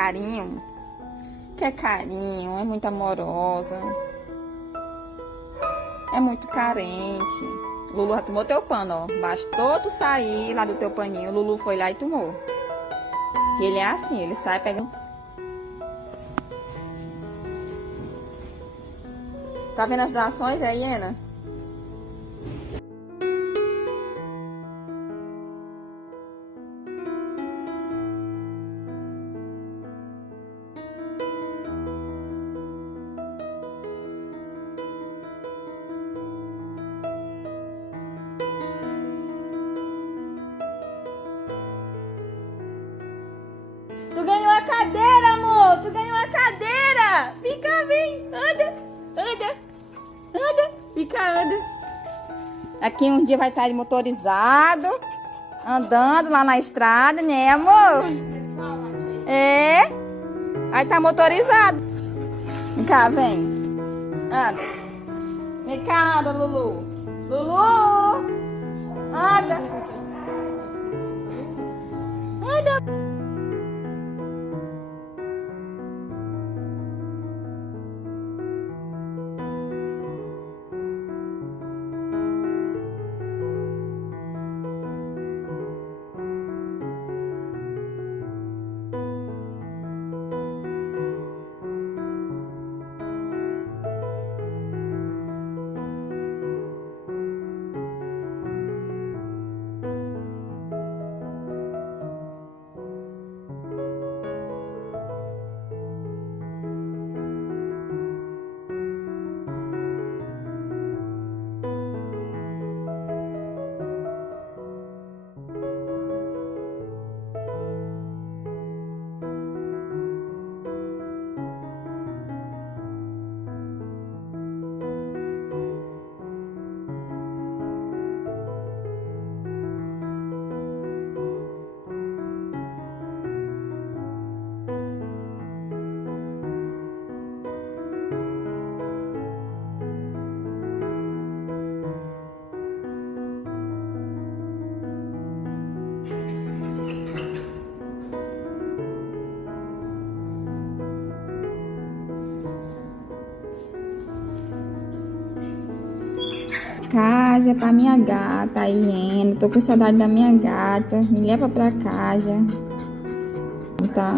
carinho? Quer carinho, é muito amorosa. É muito carente. Lulu já tomou teu pano, ó. Bastou tu sair lá do teu paninho, Lulu foi lá e tomou. E ele é assim, ele sai pegando. Tá vendo as doações aí, Iena? Tu ganhou a cadeira, amor! Tu ganhou a cadeira! Vem cá, vem! Anda! Anda! Anda! Fica, anda! Aqui um dia vai estar de motorizado, andando lá na estrada, né, amor? É! Aí tá motorizado. Vem cá, vem! Anda! Vem cá, anda, Lulu! Lulu! Anda! Anda! Casa pra minha gata, Iena. Tô com saudade da minha gata. Me leva pra casa. Tá?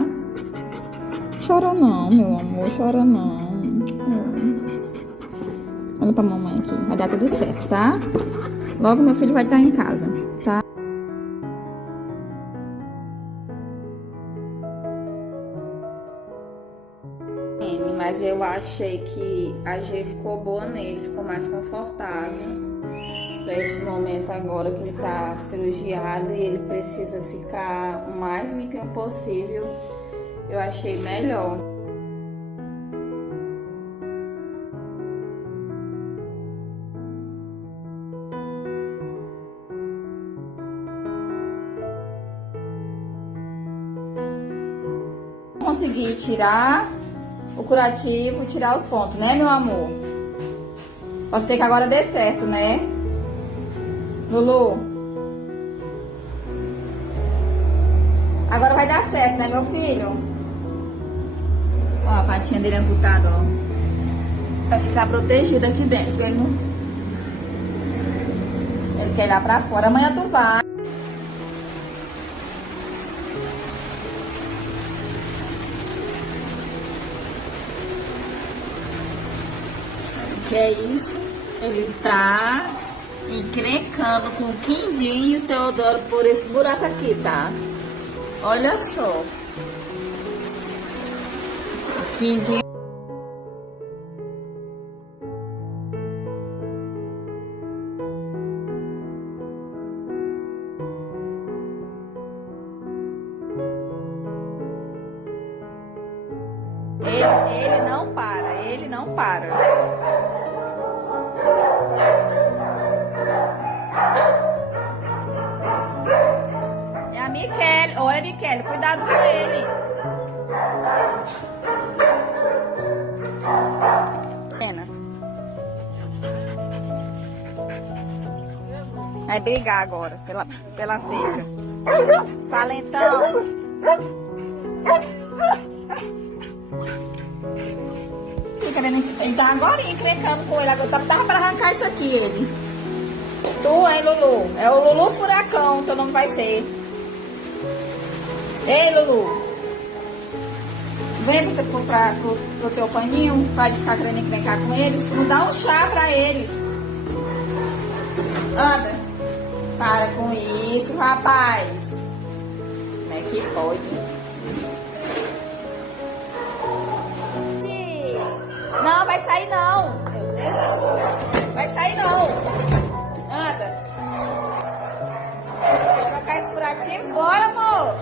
Chora não, meu amor. Chora não. Olha pra mamãe aqui. Vai dar tudo certo, tá? Logo meu filho vai estar em casa, tá? Mas eu achei que a G ficou boa nele, ficou mais confortável para esse momento agora que ele tá cirurgiado e ele precisa ficar o mais limpinho possível. Eu achei melhor. Consegui tirar o curativo, tirar os pontos, né, meu amor? Pode ser que agora dê certo, né? Lulu? Agora vai dar certo, né, meu filho? Ó, a patinha dele amputada, ó. Vai ficar protegido aqui dentro. Ele não... Ele quer ir lá pra fora. Amanhã tu vai. Que é isso? Ele tá encrencando com o Quindinho e o Teodoro por esse buraco aqui, tá? Olha só. O Quindinho. Ele não para, ele não para. É a Michele. Olha, Michele, cuidado com ele. Pena. Vai brigar agora pela cerca. Fala então. querendo... Ele tá agora encrencando com ele. Agora tava pra arrancar isso aqui, ele. Tu, hein, Lulu? É o Lulu Furacão, teu nome vai ser. Ei, Lulu. Vem pro teu paninho, pra ele ficar querendo encrencar com eles. Não dá um chá pra eles. Anda. Para com isso, rapaz. Como é que pode? Não, vai sair não. Meu Deus. Vai sair não. Anda. Vai trocar esse furatinho? Bora, amor.